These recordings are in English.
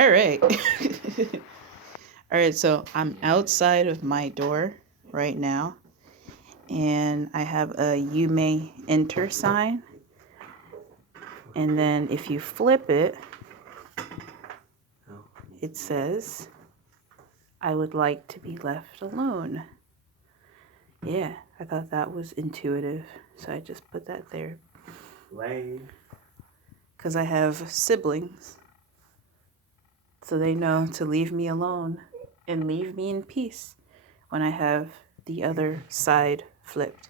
All right. All right, so I'm outside of my door right now, and I have a "You may enter" sign. And then if you flip it, it says, "I would like to be left alone." Yeah, I thought that was intuitive, so I just put that there. Because I have siblings, so they know to leave me alone and leave me in peace when I have the other side flipped.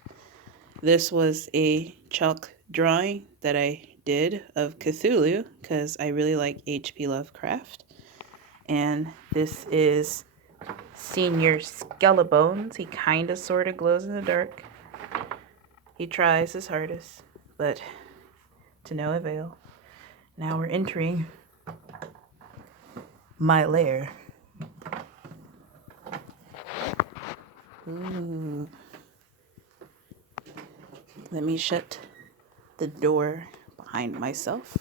This was a chalk drawing that I did of Cthulhu because I really like H.P. Lovecraft. And this is Senior Skelebones. He kind of sort of glows in the dark. He tries his hardest, but to no avail. Now we're entering my lair. Ooh. Let me shut the door behind myself.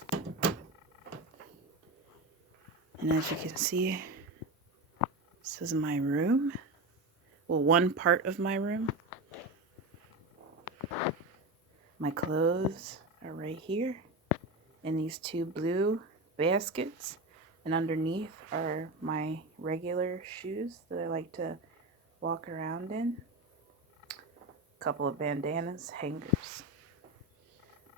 And as you can see, this is my room. Well, one part of my room. My clothes are right here in these two blue baskets. And underneath are my regular shoes that I like to walk around in. A couple of bandanas, hangers.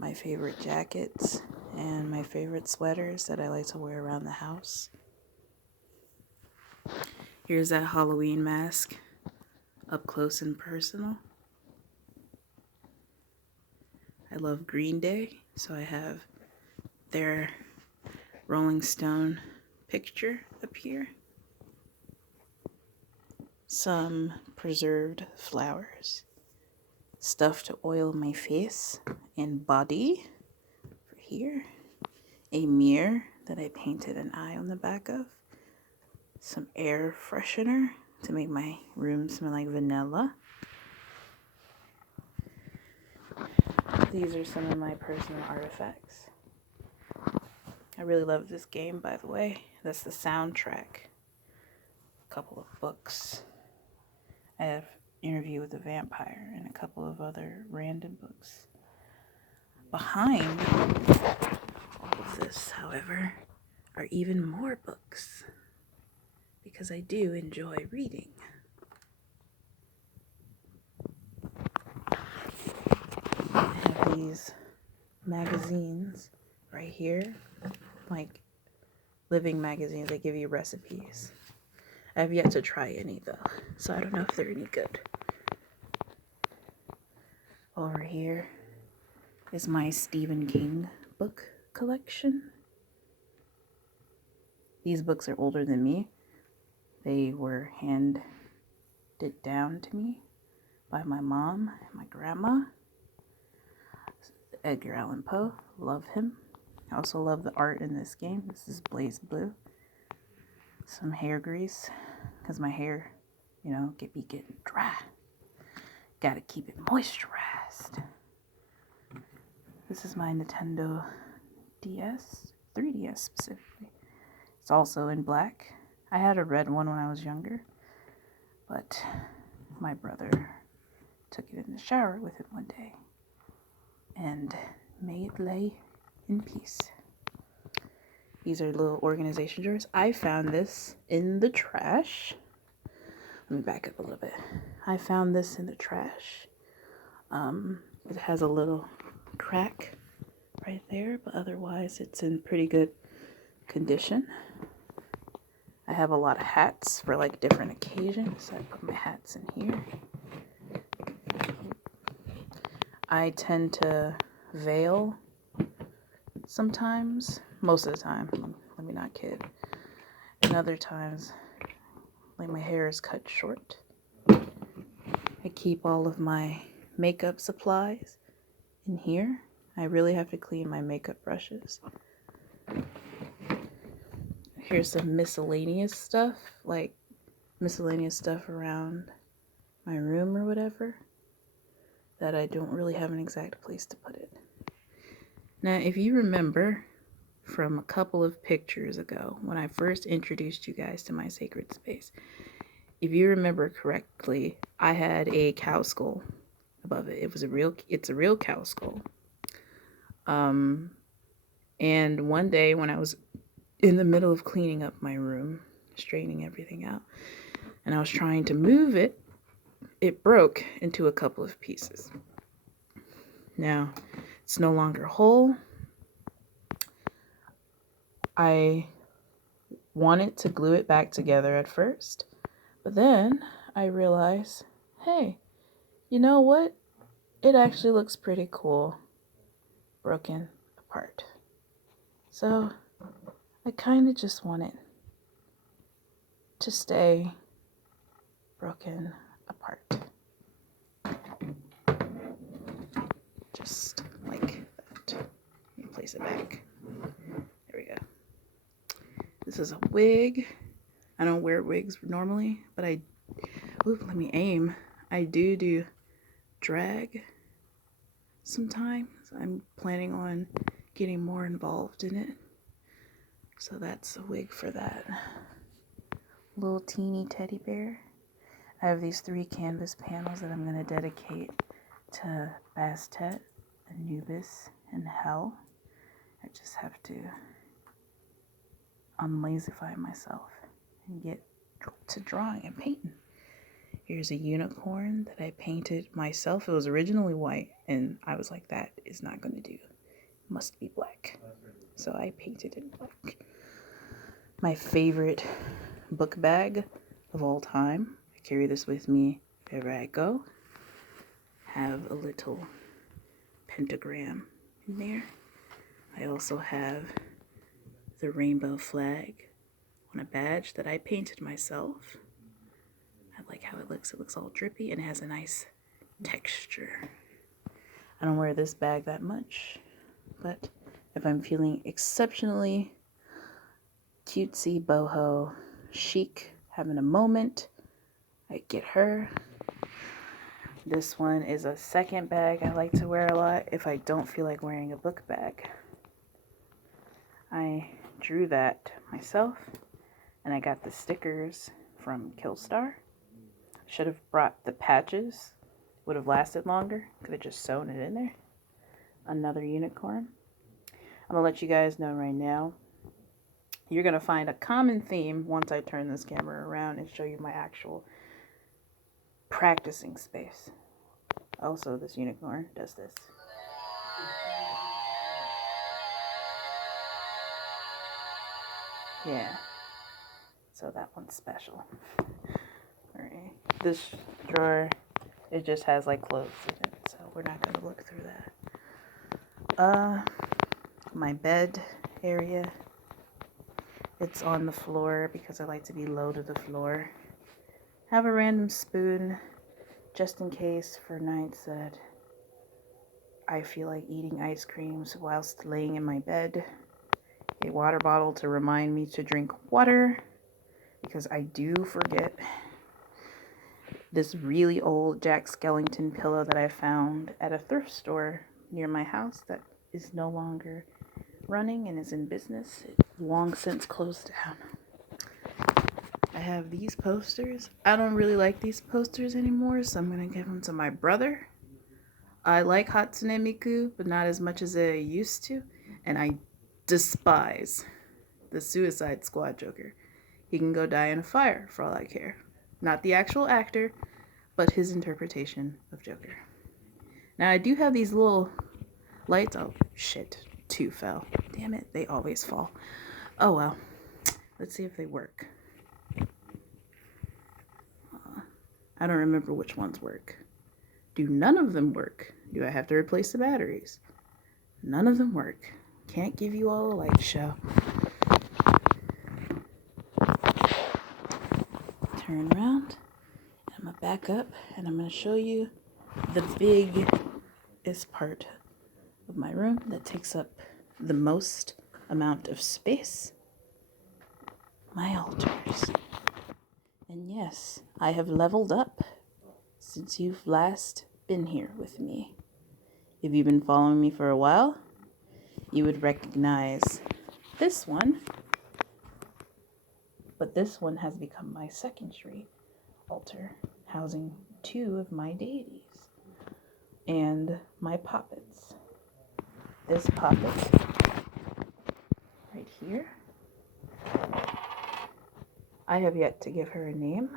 My favorite jackets and my favorite sweaters that I like to wear around the house. Here's that Halloween mask, up close and personal. I love Green Day, so I have their Rolling Stone picture up here. Some preserved flowers. Stuff to oil my face and body for here. A mirror that I painted an eye on the back of. Some air freshener to make my room smell like vanilla. These are some of my personal artifacts. I really love this game, by the way. That's the soundtrack. A couple of books. I have Interview with the Vampire and a couple of other random books. Behind all of this, however, are even more books. Because I do enjoy reading. I have these magazines right here, like living magazines that give you recipes. I have yet to try any though, so I don't know if they're any good. Over here is my Stephen King book collection. These books are older than me. They were handed down to me by my mom and my grandma. Edgar Allan Poe, love him. I also love the art in this game. This is BlazBlue. Some hair grease, because my hair, be getting dry. Gotta keep it moisturized. This is my Nintendo DS, 3DS specifically. It's also in black. I had a red one when I was younger, but my brother took it in the shower with him one day and may it lay in peace. These are little organization drawers. I found this in the trash. Let me back up a little bit. I found this in the trash. It has a little crack right there, but otherwise it's in pretty good condition. I have a lot of hats for like different occasions, so I put my hats in here. I tend to veil sometimes, most of the time, let me not kid. And other times, like my hair is cut short. I keep all of my makeup supplies in here. I really have to clean my makeup brushes. Here's some miscellaneous stuff, like miscellaneous stuff around my room or whatever, that I don't really have an exact place to put it. Now, if you remember from a couple of pictures ago when I first introduced you guys to my sacred space. If you remember correctly, I had a cow skull above it. It's a real cow skull. And one day when I was in the middle of cleaning up my room, straightening everything out, and I was trying to move it, it broke into a couple of pieces. Now, it's no longer whole. I wanted to glue it back together at first, but then I realized, hey, you know what? It actually looks pretty cool broken apart. So I kind of just want it to stay broken apart. Just like that. Let me place it back. There we go. This is a wig. I don't wear wigs normally, but let me aim. I do drag sometimes. I'm planning on getting more involved in it. So that's a wig for that. Little teeny teddy bear. I have these 3 canvas panels that I'm going to dedicate to Bastet, Anubis, and Hell. I just have to unlazify myself and get to drawing and painting. Here's a unicorn that I painted myself. It was originally white, and I was like, that is not going to do. It must be black. So I painted it black. My favorite book bag of all time. I carry this with me wherever I go. Have a little pentagram in there. I also have the rainbow flag on a badge that I painted myself. I like how it looks. It looks all drippy and it has a nice texture. I don't wear this bag that much, but if I'm feeling exceptionally cutesy, boho, chic, having a moment, I get her. This one is a second bag I like to wear a lot if I don't feel like wearing a book bag. I drew that myself, and I got the stickers from Killstar. Should have brought the patches. Would have lasted longer. Could have just sewn it in there. Another unicorn. I'm going to let you guys know right now. You're going to find a common theme once I turn this camera around and show you my actual practicing space. Also, this unicorn does this. Yeah. So that one's special. Alright. This drawer, it just has like clothes in it, so we're not going to look through that. My bed area. It's on the floor because I like to be low to the floor. Have a random spoon just in case for nights that I feel like eating ice creams whilst laying in my bed. A water bottle to remind me to drink water because I do forget. This really old Jack Skellington pillow that I found at a thrift store near my house that is no longer running and is in business. It's long since closed down. I have these posters. I don't really like these posters anymore, so I'm going to give them to my brother. I like Hatsune Miku, but not as much as I used to, and I despise the Suicide Squad Joker. He can go die in a fire for all I care. Not the actual actor, but his interpretation of Joker. Now I do have these little lights. Oh shit, 2 fell. Damn it, they always fall. Oh well. Let's see if they work. I don't remember which ones work. Do none of them work? Do I have to replace the batteries? None of them work. Can't give you all a light show. Turn around. I'm going to back up and I'm going to show you the biggest part of my room that takes up the most amount of space. My altars. And yes, I have leveled up since you've last been here with me. If you've been following me for a while, you would recognize this one, but this one has become my secondary altar, housing 2 of my deities and my poppets. This poppet right here, I have yet to give her a name,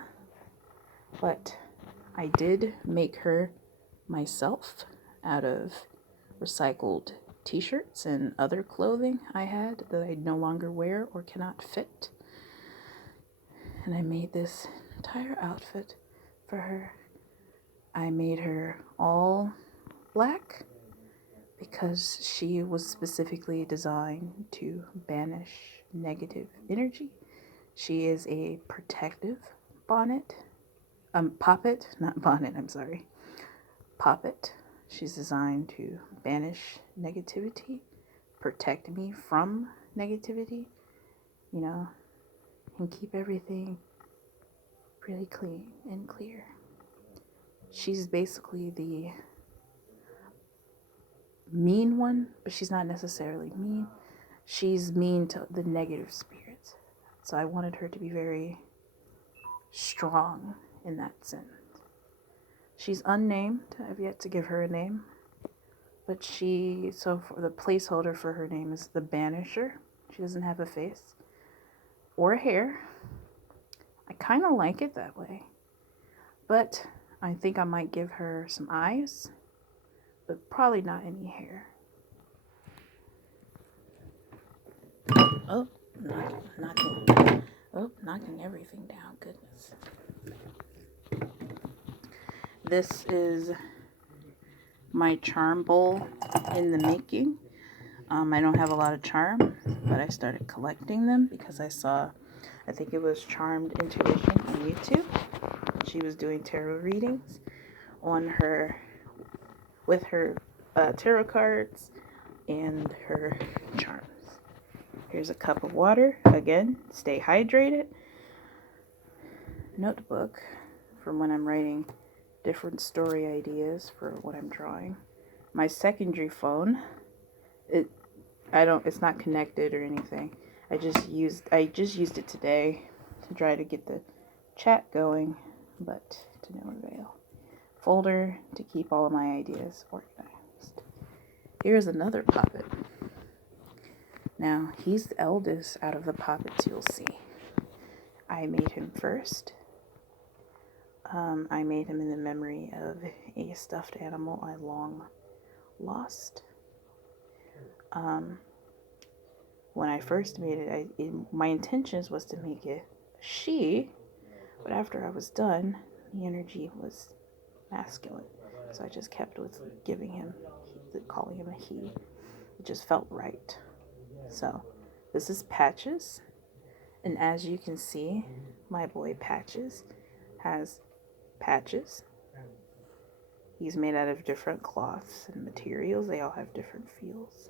but I did make her myself out of recycled t-shirts and other clothing I had that I no longer wear or cannot fit. And I made this entire outfit for her. I made her all black because she was specifically designed to banish negative energy. She is a protective poppet, not bonnet, I'm sorry. Poppet. She's designed to banish negativity, protect me from negativity, and keep everything really clean and clear. She's basically the mean one, but she's not necessarily mean. She's mean to the negative spirits. So I wanted her to be very strong in that sense. She's unnamed. I've yet to give her a name. But so for the placeholder for her name is the Banisher. She doesn't have a face or hair. I kind of like it that way. But I think I might give her some eyes, but probably not any hair. Oh, knocking everything down. Goodness. This is my charm bowl in the making. I don't have a lot of charm, but I started collecting them because I think it was Charmed Intuition on YouTube. She was doing tarot readings with her tarot cards and her charms. Here's a cup of water. Again, stay hydrated. Notebook from when I'm writing different story ideas for what I'm drawing. My secondary phone, it's not connected or anything. I just used it today to try to get the chat going, but to no avail. Folder to keep all of my ideas organized. Here's another poppet. Now, he's the eldest out of the poppets you'll see. I made him first. I made him in the memory of a stuffed animal I long lost. When I first made it, my intentions was to make it she, but after I was done, the energy was masculine. So I just kept with calling him a he. It just felt right. So this is Patches. And as you can see, my boy Patches has patches. He's made out of different cloths and materials. They all have different feels.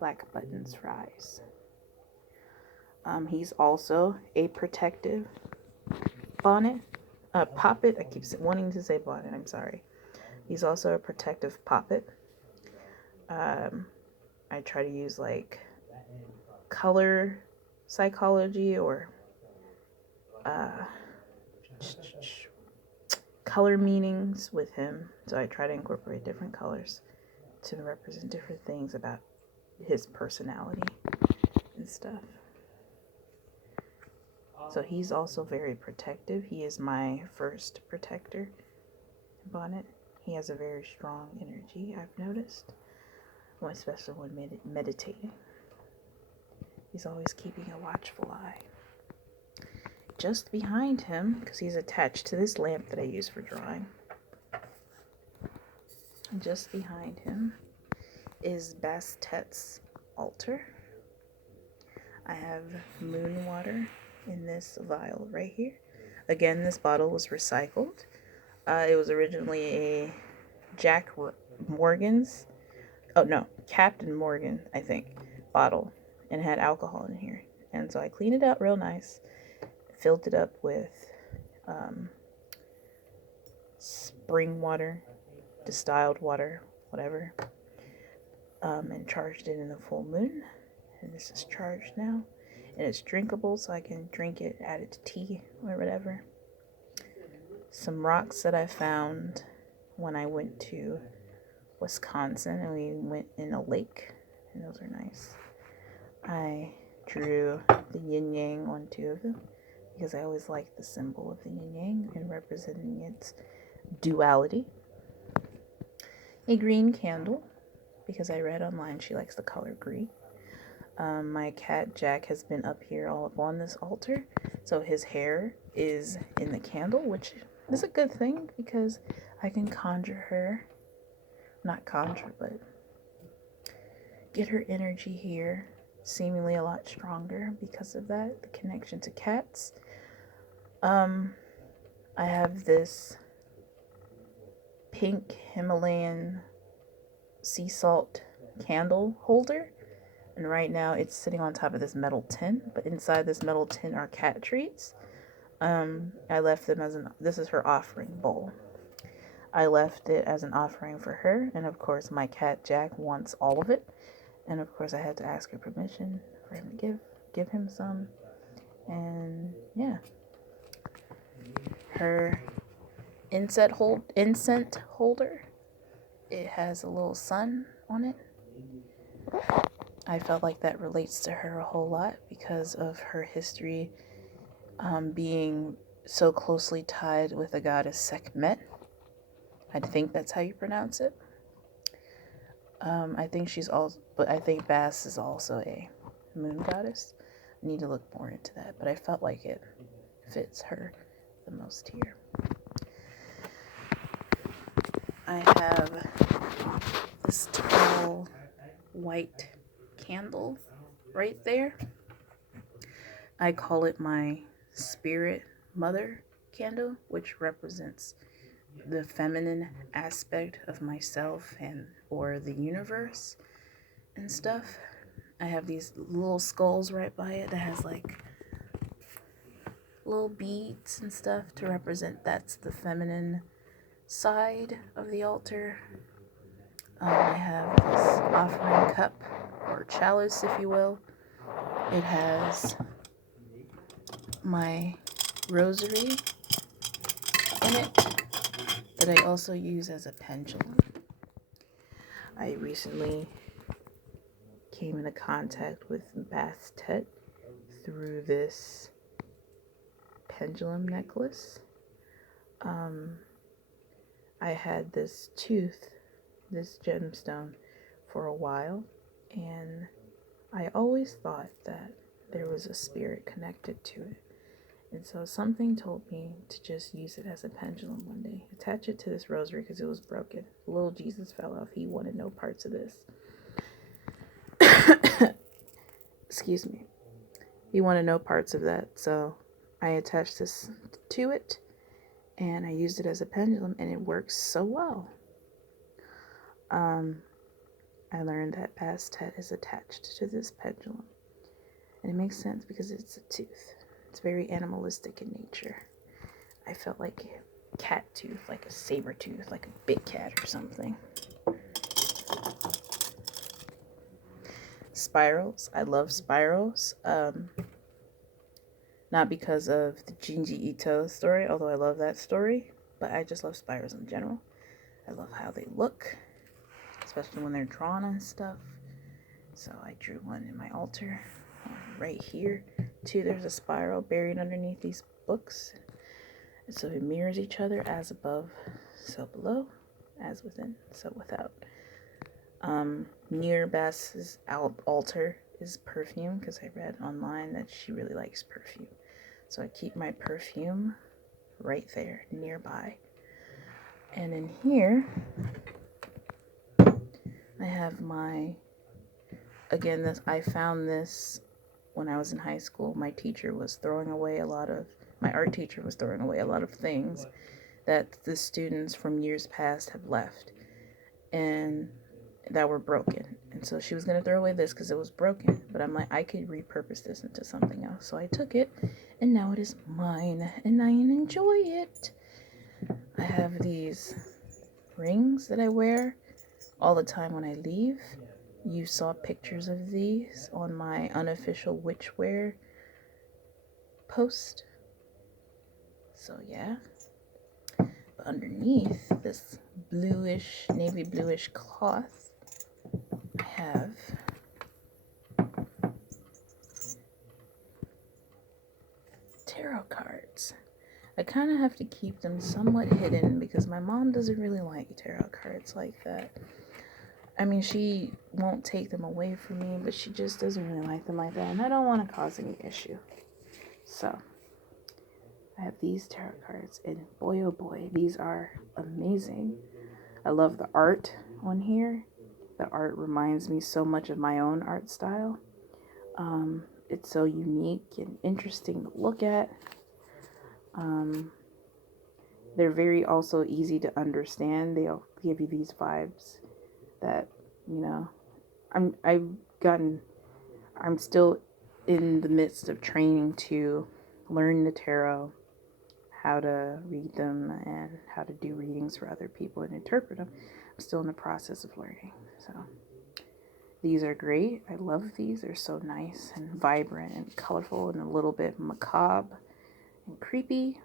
Black buttons for eyes. He's also a protective poppet. I keep wanting to say bonnet, I'm sorry. He's also a protective poppet. I try to use like color psychology or color meanings with him. So I try to incorporate different colors to represent different things about his personality and stuff. So he's also very protective. He is my first protector bonnet. He has a very strong energy, I've noticed, especially when meditating. He's always keeping a watchful eye. Just behind him, because he's attached to this lamp that I use for drawing, just behind him is Bastet's altar. I have moon water in this vial right here. Again, this bottle was recycled. It was originally a Captain Morgan, I think, bottle, and it had alcohol in here. And so I cleaned it out real nice, filled it up with spring water, distilled water, whatever, and charged it in the full moon. and this is charged now. And it's drinkable, so I can drink it, add it to tea or whatever. Some rocks that I found when I went to Wisconsin, and we went in a lake, and those are nice. I drew the yin yang on 2 of them because I always liked the symbol of the yin yang and representing its duality. A green candle because I read online she likes the color green. My cat Jack has been up here all up on this altar, so his hair is in the candle, which is a good thing because I can conjure her, not conjure, but get her energy here seemingly a lot stronger because of that, the connection to cats. I have this pink Himalayan sea salt candle holder, and right now it's sitting on top of this metal tin, but inside this metal tin are cat treats. I left them as this is her offering bowl. I left it as an offering for her, and of course my cat Jack wants all of it, and of course I had to ask her permission for him to give him some. And yeah, her incense holder, it has a little sun on it. I felt like that relates to her a whole lot because of her history being so closely tied with the goddess Sekhmet. I think that's how you pronounce it. I think Bas is also a moon goddess. I need to look more into that, but I felt like it fits her the most here. I have this tall white candle right there. I call it my spirit mother candle, which represents the feminine aspect of myself and or the universe and stuff. I have these little skulls right by it that has like little beads and stuff to represent that's the feminine side of the altar. I have this offering cup or chalice, if you will. It has my rosary in it that I also use as a pendulum. I recently came into contact with Bastet through this pendulum necklace. I had this gemstone for a while, and I always thought that there was a spirit connected to it. And so something told me to just use it as a pendulum one day. Attach it to this rosary because it was broken. Little Jesus fell off. He wanted no parts of this. Excuse me. He wanted no parts of that. So I attached this to it and I used it as a pendulum, and it works so well. I learned that Bastet is attached to this pendulum. And it makes sense because it's a tooth. It's very animalistic in nature. I felt like a cat tooth, like a saber tooth, like a big cat or something. Spirals. I love spirals. Not because of the Junji Ito story, although I love that story, but I just love spirals in general. I love how they look, especially when they're drawn and stuff. So I drew one in my altar right here. Too, there's a spiral buried underneath these books. And so it mirrors each other, as above, so below, as within, so without. Near Bass's altar is perfume, because I read online that she really likes perfume. So I keep my perfume right there, nearby. And in here, I have I found this when I was in high school. My art teacher was throwing away a lot of things that the students from years past have left and that were broken. And so she was going to throw away this because it was broken. But I'm like, I could repurpose this into something else. So I took it, and now it is mine, and I enjoy it. I have these rings that I wear all the time when I leave. you saw pictures of these on my unofficial Witchwear post. So yeah. But underneath this bluish, navy bluish cloth, I have tarot cards. I kind of have to keep them somewhat hidden because my mom doesn't really like tarot cards like that. I mean, she won't take them away from me, but she just doesn't really like them like that, and I don't want to cause any issue. So, I have these tarot cards, and boy oh boy, these are amazing. I love the art on here. The art reminds me so much of my own art style. It's so unique and interesting to look at. They're very also easy to understand. They'll give you these vibes that, you know, I'm still in the midst of training to learn the tarot, how to read them, and how to do readings for other people and interpret them. I'm still in the process of learning. So these are great. I love these. They're so nice and vibrant and colorful and a little bit macabre and creepy,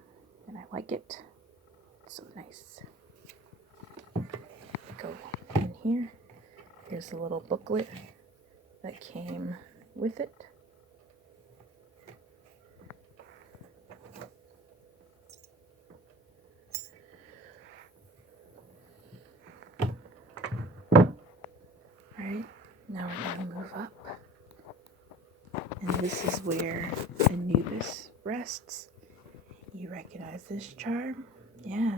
and I like it. It's so nice. Go in here. Here's a little booklet that came with it. Alright, now we're going to move up. And this is where Anubis rests. You recognize this charm? Yeah.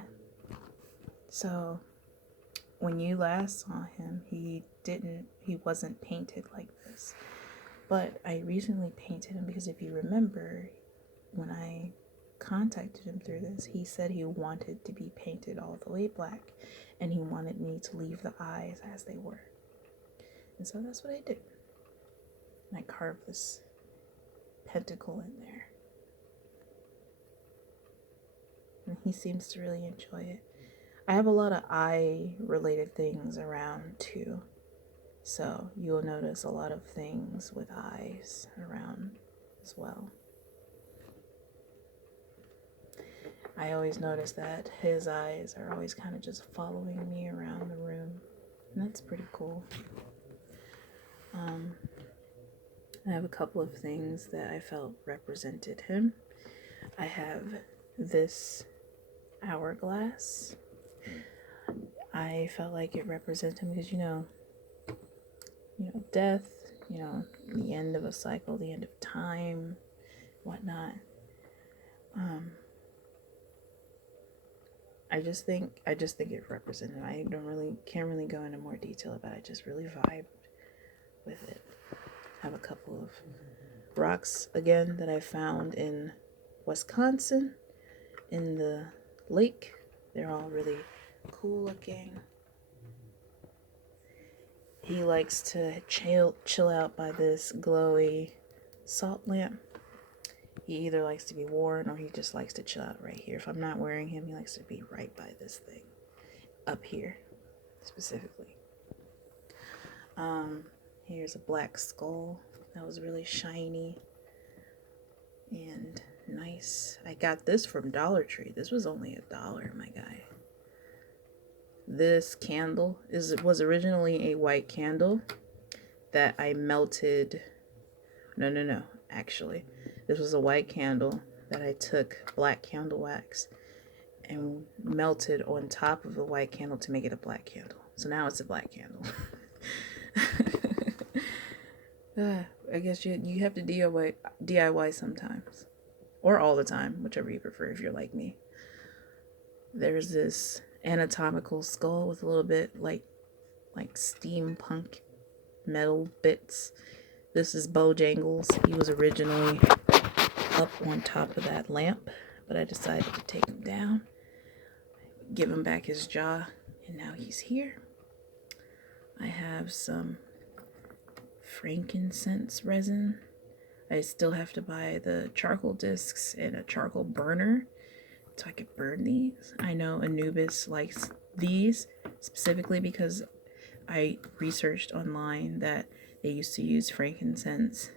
So, when you last saw him, he wasn't painted like this. But I recently painted him because if you remember, when I contacted him through this, he said he wanted to be painted all the way black, and he wanted me to leave the eyes as they were. And so that's what I did. And I carved this pentacle in there. And he seems to really enjoy it. I have a lot of eye related things around too. So you'll notice a lot of things with eyes around as well. I always notice that his eyes are always kind of just following me around the room. And that's pretty cool. I have a couple of things that I felt represented him. I have this hourglass. I felt like it represented him because, you know, death, the end of a cycle, the end of time, whatnot. I just think it represented him. I can't really go into more detail about it. I just really vibed with it. I have a couple of rocks again that I found in Wisconsin in the lake. They're all really cool looking. He likes to chill out by this glowy salt lamp. He either likes to be worn or he just likes to chill out right here. If I'm not wearing him, he likes to be right by this thing up here specifically. Here's a black skull that was really shiny and nice. I got this from Dollar Tree. This was only $1, my guy. This candle was originally a white candle that I melted. No. Actually, this was a white candle that I took black candle wax and melted on top of a white candle to make it a black candle. So now it's a black candle. I guess you have to DIY sometimes. Or all the time, whichever you prefer if you're like me. There's this anatomical skull with a little bit like steampunk metal bits. This is Bojangles. He was originally up on top of that lamp, but I decided to take him down, give him back his jaw, and now he's here. I have some frankincense resin. I still have to buy the charcoal discs and a charcoal burner so I could burn these. I know Anubis likes these specifically because I researched online that they used to use frankincense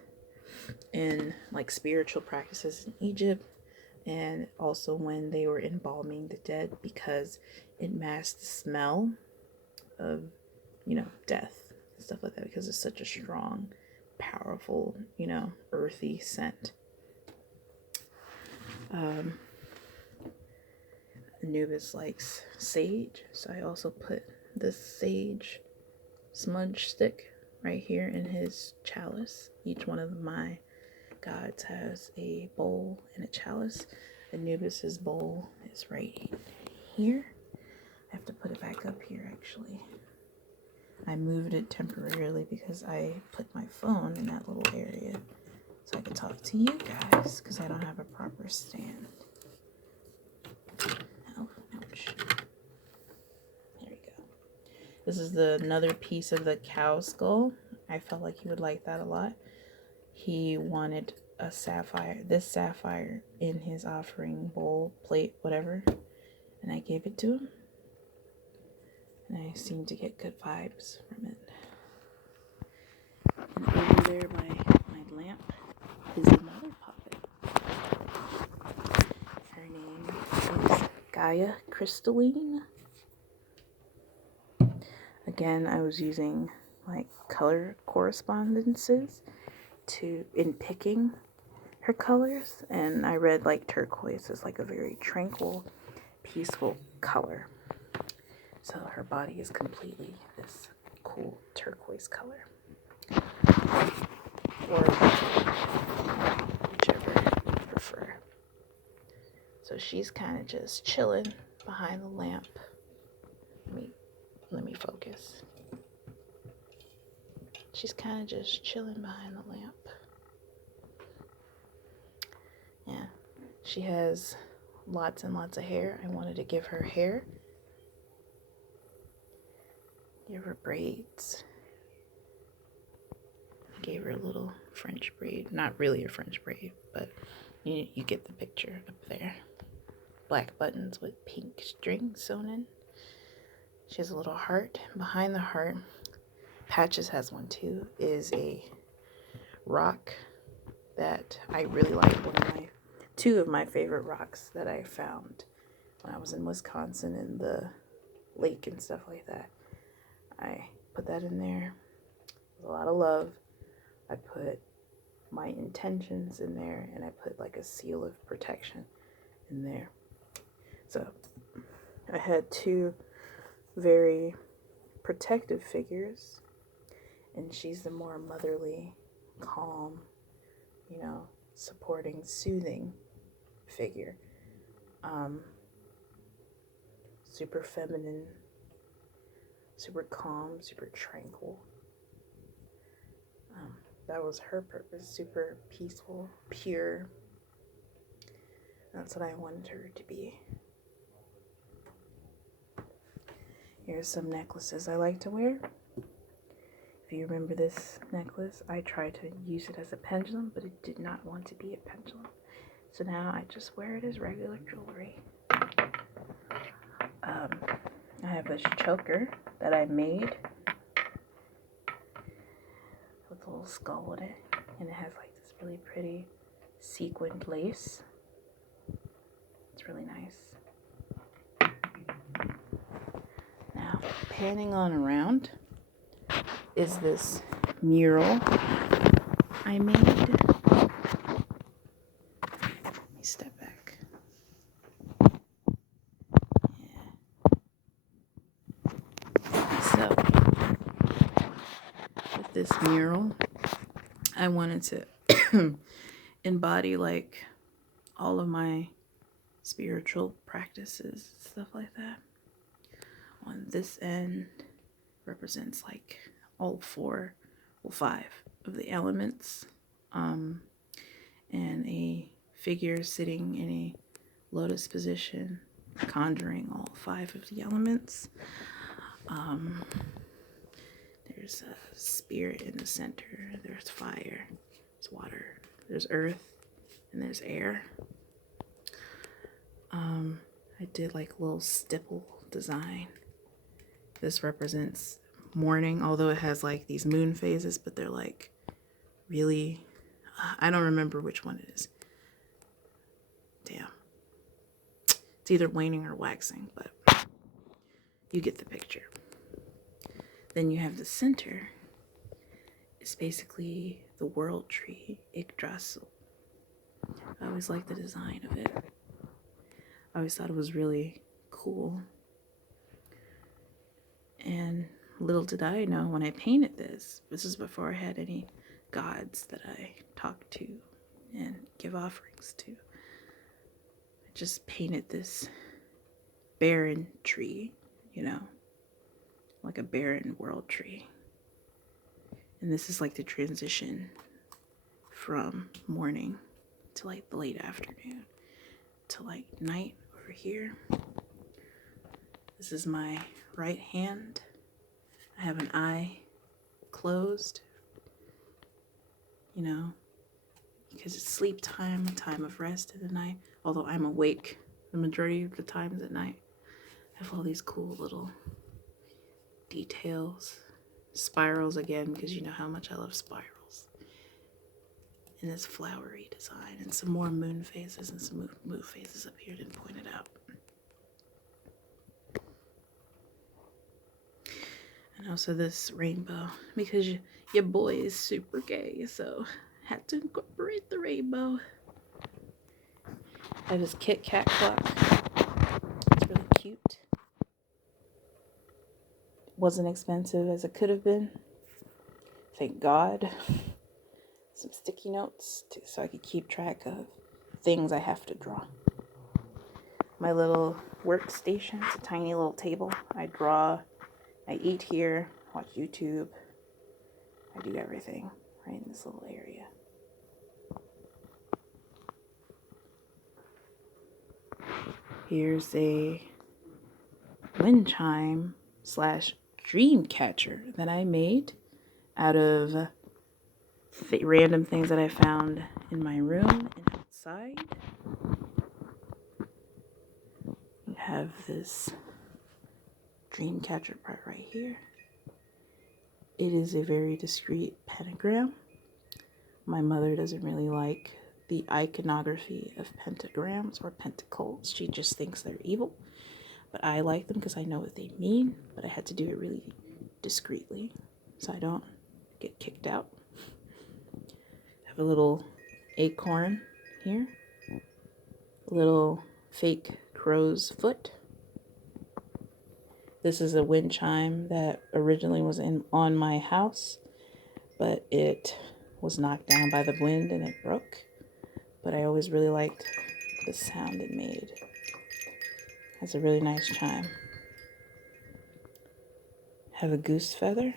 in like spiritual practices in Egypt, and also when they were embalming the dead, because it masked the smell of, death and stuff like that, because it's such a strong, powerful, earthy scent. Anubis likes sage, so I also put this sage smudge stick right here in his chalice. Each one of my gods has a bowl and a chalice. Anubis's bowl is right here. I have to put it back up here actually. I moved it temporarily because I put my phone in that little area so I could talk to you guys, because I don't have a proper stand. Oh, ouch. There we go. This is another piece of the cow skull. I felt like he would like that a lot. He wanted a sapphire, this sapphire, in his offering bowl, plate, whatever, and I gave it to him. And I seem to get good vibes from it. And over there by my lamp is another puppet. Her name is Gaia Crystalline. Again, I was using like color correspondences in picking her colors, and I read like turquoise is like a very tranquil, peaceful color. So her body is completely this cool turquoise color, or whichever you prefer. So she's kind of just chilling behind the lamp. Let me focus. She's kind of just chilling behind the lamp. Yeah, she has lots and lots of hair. I wanted to give her hair. Give her braids. I gave her a little French braid. Not really a French braid, but you get the picture up there. Black buttons with pink string sewn in. She has a little heart. Behind the heart, Patches has one too, is a rock that I really like. Two of my favorite rocks that I found when I was in Wisconsin in the lake and stuff like that. I put that in there with a lot of love. I put my intentions in there, and I put like a seal of protection in there. So I had two very protective figures, and she's the more motherly, calm, supporting, soothing figure. Super feminine, super calm, super tranquil. That was her purpose, super peaceful, pure. That's what I wanted her to be. Here's some necklaces I like to wear. If you remember this necklace, I tried to use it as a pendulum, but it did not want to be a pendulum. So now I just wear it as regular jewelry. I have a choker that I made with a little skull in it, and it has like this really pretty sequined lace. It's really nice. Now, panning on around is this mural I made. Let me step back. Yeah. So, with this mural, I wanted to embody like all of my spiritual practices, stuff like that. On this end represents like all five of the elements, and a figure sitting in a lotus position, conjuring all five of the elements. There's a spirit in the center, there's fire, there's water, there's earth, and there's air. I did like a little stipple design. This represents morning, although it has like these moon phases, but they're like really, I don't remember which one it is. Damn. It's either waning or waxing, but you get the picture. Then you have the center. It's basically the world tree, Yggdrasil. I always liked the design of it. I always thought it was really cool. And little did I know when I painted this is before I had any gods that I talk to and give offerings to. I just painted this barren tree, you know, like a barren world tree. And this is like the transition from morning to like the late afternoon to like night over here. This is my right hand. I have an eye closed, you know, because it's sleep time, a time of rest in the night. Although I'm awake the majority of the times at night. I have all these cool little details. Spirals again, because you know how much I love spirals. And this flowery design, and some more moon phases, and some moon phases up here, didn't point it out. And also this rainbow, because your boy is super gay, so had to incorporate the rainbow. I have this Kit Kat clock. It's really cute. Wasn't expensive as it could have been. Thank God. Some sticky notes too, so I could keep track of things I have to draw. My little workstation, it's a tiny little table. I draw, I eat here, watch YouTube. I do everything right in this little area. Here's a wind chime / dream catcher that I made out of random things that I found in my room and outside. You have this dream catcher part right here. It is a very discreet pentagram. My mother doesn't really like the iconography of pentagrams or pentacles. She just thinks they're evil. But I like them because I know what they mean. But I had to do it really discreetly so I don't get kicked out. I have a little acorn here. A little fake crow's foot. This is a wind chime that originally was on my house, but it was knocked down by the wind and it broke. But I always really liked the sound it made. Has a really nice chime. Have a goose feather.